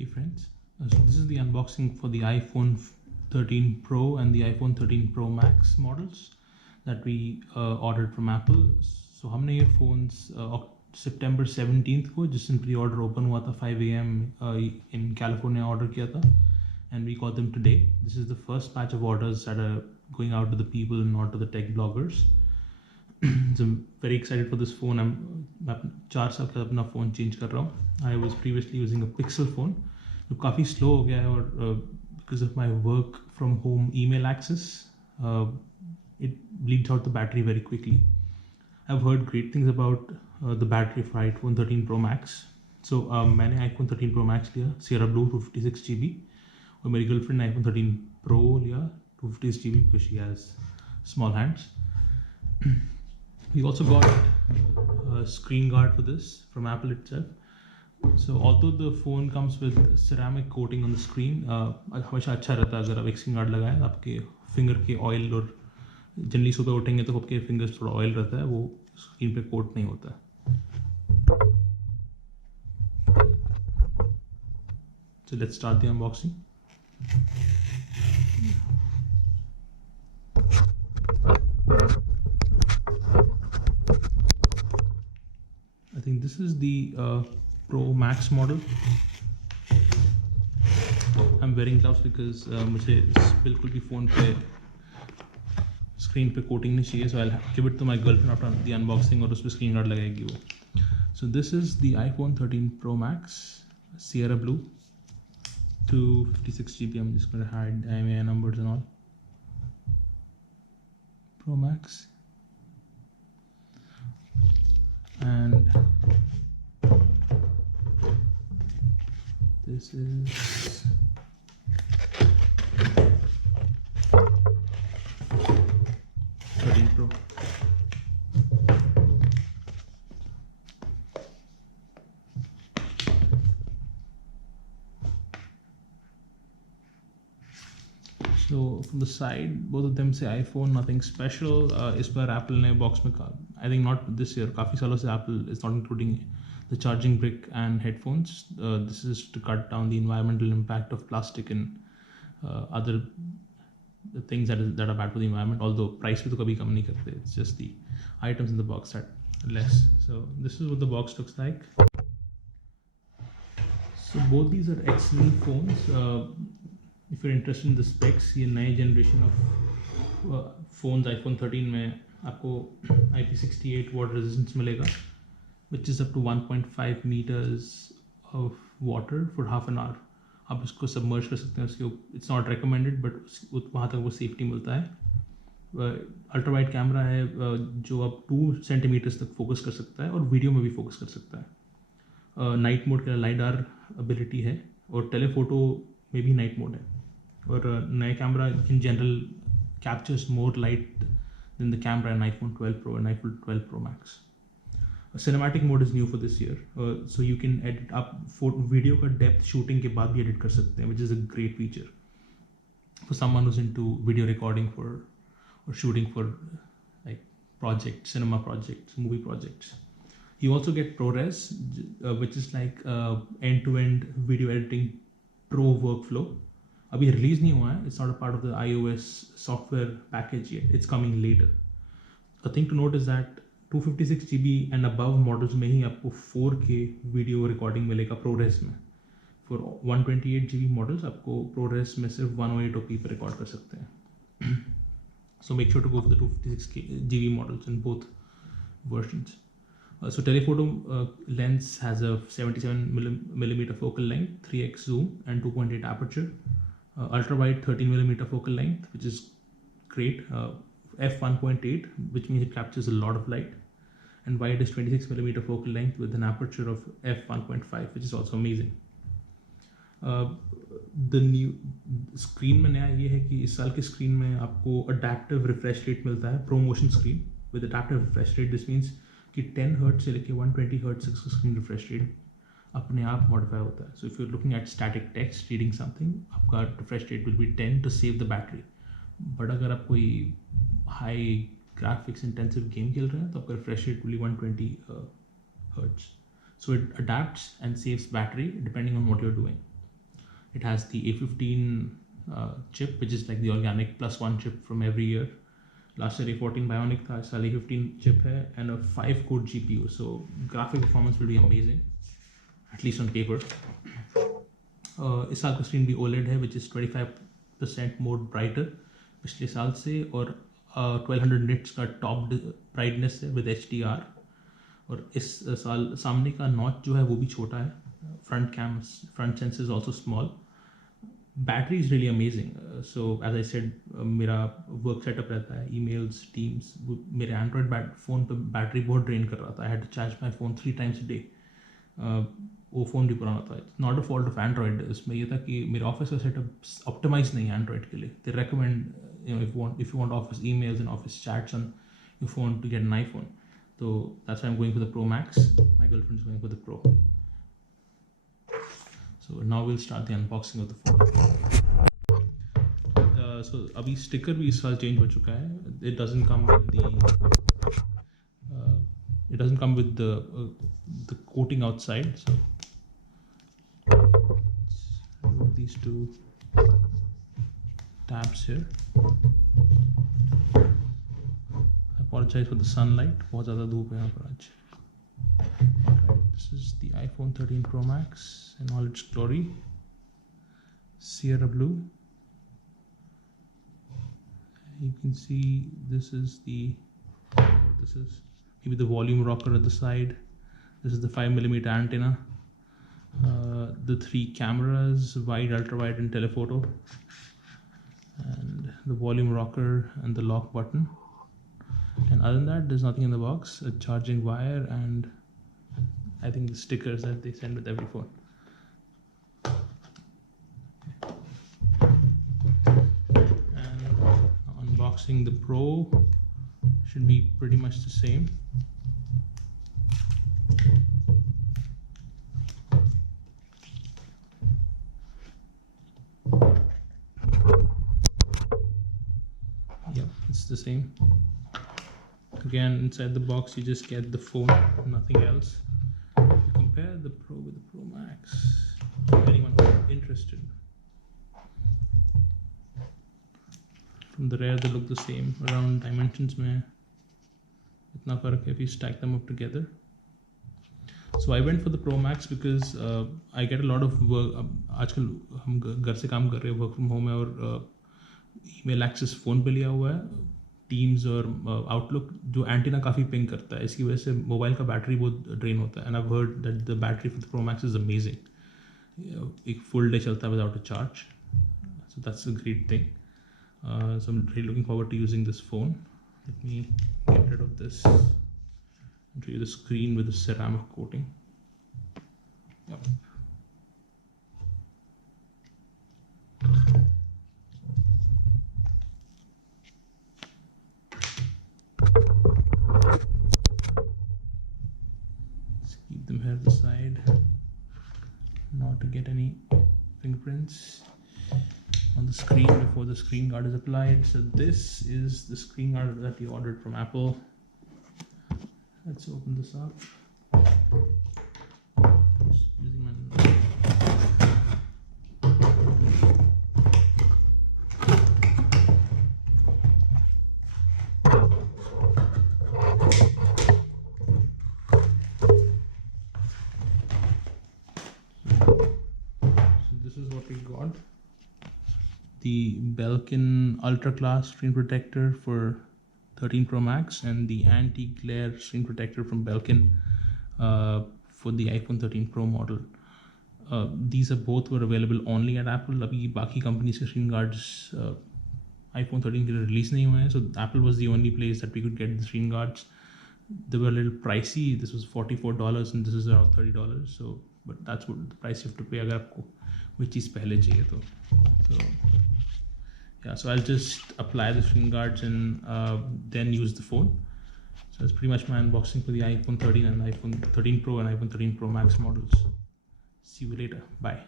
Hey friends, so this is the unboxing for the iPhone 13 Pro and the iPhone 13 Pro Max models that we ordered from Apple. So हमने ये phones September 17th को जिस दिन pre-order open हुआ था 5 AM in California order किया था, and we got them today. This is the first batch of orders that are going out to the people, not to the tech bloggers. So I'm very excited for this phone. मैं 4 साल का अपना phone change कर रहा हूँ. I was previously using a Pixel phone जो काफ़ी slow हो गया है और because of my work from home email access it bleeds out the battery very quickly. I've heard great things about the battery of iPhone 13 Pro Max. So मैंने iPhone 13 Pro Max लिया Sierra Blue 256GB और मेरी girlfriend ने iPhone 13 Pro लिया 256GB because she has small hands. We also got a screen guard for this from Apple itself. So although the phone comes with ceramic coating on the screen, हमेशा अच्छा रहता है अगर आप एक screen guard लगाएं, आपके finger के oil और जनरली सुबह उठेंगे तो आपके fingers थोड़ा oil रहता है, वो screen पे coat नहीं होता है. So let's start the unboxing. I think this is the Pro Max model. I'm wearing gloves because मुझे बिल्कुल भी फ़ोन पे स्क्रीन पे कोटिंग नहीं चाहिए, so I'll give it to my girlfriend after the unboxing और उस पर स्क्रीन गार्ड लगाएगी वो. So this is the iPhone 13 Pro Max Sierra Blue 256GB. I'm just going to hide the IMEI numbers and all. Pro Max. And this is Pro. So from the side, both of them say iPhone, nothing special. इस पर Apple ने box में I think not this year, काफ़ी सालों से Apple is not including the charging brick and headphones. This is to cut down the environmental impact of plastic and other things that are bad for the environment. Although price पे तो कभी कम नहीं करते. It's just the items in the box that are less. So this is what the box looks like. So both these are excellent phones. If you're interested in the specs, ये नए generation of phones iPhone 13 में आपको IP68 water resistance मिलेगा, which is up to 1.5 meters of water for half an hour. आप इसको submerge कर सकते हैं उसके. It's not recommended, but वहाँ तक वो safety मिलता है. अल्ट्रा वाइड कैमरा है जो अब 2 सेंटीमीटर्स तक फोकस कर सकता है और वीडियो में भी फोकस कर सकता है. नाइट मोड के लिए लाइडार एबिलिटी है और टेलीफोटो में भी नाइट मोड है. और नया camera in general captures more light than the camera in iPhone 12 Pro and iPhone 12 Pro Max. Cinematic mode is new for this year, so you can edit up video का depth shooting के बाद भी edit कर सकते हैं, which is a great feature for someone who's into video recording for or shooting for like projects, cinema projects, movie projects. You also get Prores, which is like end-to-end video editing pro workflow. अभी release नहीं हुआ है. It's not a part of the iOS software package yet. It's coming later. A thing to note is that 256GB and above models में ही आपको 4K video recording मिलेगा ProRes में. For 128GB models आपको ProRes में सिर्फ 108p पर record कर सकते हैं. So make sure to go for the 256GB models in both versions. So telephoto lens has a 77mm focal length, 3x zoom and 2.8 aperture. Ultra wide 13mm focal length, which is great. f1.8, which means it captures a lot of light, and wide is 26mm focal length with an aperture of f1.5, which is also amazing. The new screen में नया ये है कि इस साल के screen में आपको adaptive refresh rate मिलता है. ProMotion screen with adaptive refresh rate. This means कि 10 Hz से लेके 120 Hz तक screen refresh rate अपने आप modify होता है. So if you're looking at static text reading something, आपका refresh rate will be 10 to save the battery. But अगर आप कोई high graphics intensive game खेल रहे हैं तो आपका refresh rate will be 120 Hz. So it adapts and saves battery depending on what you're doing. It has the A15 chip, which is like the organic +1 chip from every year. Last year A14 Bionic था, इस साल A15 chip है, and a 5-core GPU. So graphic performance will be amazing, at least on paper. इस साल का screen भी OLED है, which is 25% more brighter पिछले साल से, और 1200 nits का टॉप ब्राइटनेस है with HDR. और इस साल सामने का नॉच जो है वो भी छोटा है. Front sensor is also small. Battery is really amazing. So as I said, मेरा वर्क सेटअप रहता है, ईमेल्स, टीम्स. मेरे एंड्रॉयड फ़ोन पे बैटरी बहुत ड्रेन कर रहा था. I had to charge my phone 3 times a day. वो फ़ोन भी पुराना था. It's not a fault of Android. इसमें ये था कि मेरे ऑफिस का सेटअप ऑप्टिमाइज नहीं है एंड्रॉयड के लिए. They recommend, if you want office emails and office chats on your phone, to get an iPhone. So that's why I'm going for the Pro Max. My girlfriend's going for the Pro. So now we'll start the unboxing of the phone. So अभी sticker भी इस साल change हो चुका है. It doesn't come with the coating outside. So remove these 2 tabs here. I apologize for the sunlight. बहुत ज़्यादा धूप है यहाँ पर आज. This is the iPhone 13 Pro Max in all its glory. Sierra blue. You can see this is maybe the volume rocker at the side. This is the 5mm antenna. The 3 cameras, wide, ultra wide, and telephoto. And the volume rocker and the lock button. And other than that, there's nothing in the box. A charging wire and I think the stickers that they send with every phone. And unboxing the Pro should be pretty much the same. Yep, it's the same. Again, inside the box you just get the phone, nothing else. If you compare the Pro with the Pro Max, for anyone who's interested, from the rear they look the same. Around dimensions में इतना फर्क है if you stack them up together. So I went for the Pro Max because I get a lot of work. आजकल हम घर से काम कर रहे हैं, work from home है, और email access फ़ोन पे लिया हुआ है. टीम्स और आउटलुक जो एंटीना काफ़ी पिंग करता है, इसकी वजह से मोबाइल का बैटरी बहुत ड्रेन होता है. And I heard that the battery for the Pro Max is amazing. एक फुल डे चलता है without a charge. So that's a great thing. So I am really looking forward to using this phone. Let me get rid of this and show you the screen with the ceramic coating. Yep. Keep them here at the side, not to get any fingerprints on the screen before the screen guard is applied. So this is the screen guard that we ordered from Apple. Let's open this up. Just using my got the Belkin Ultra Class screen protector for 13 Pro Max and the anti-glare screen protector from Belkin for the iPhone 13 Pro model. These are both were available only at Apple. अभी बाकी companies के screen guards iPhone 13 के लिए release नहीं हुए हैं, so Apple was the only place that we could get the screen guards. They were a little pricey. This was $44 and this is around $30. So, but that's what the price you have to pay अगर आपको कोई चीज़ पहले चाहिए तो. So yeah, so I'll just apply the screen guards and then use the phone. So that's pretty much my unboxing for the iPhone 13 and iPhone 13 Pro and iPhone 13 Pro Max models. See you later. Bye.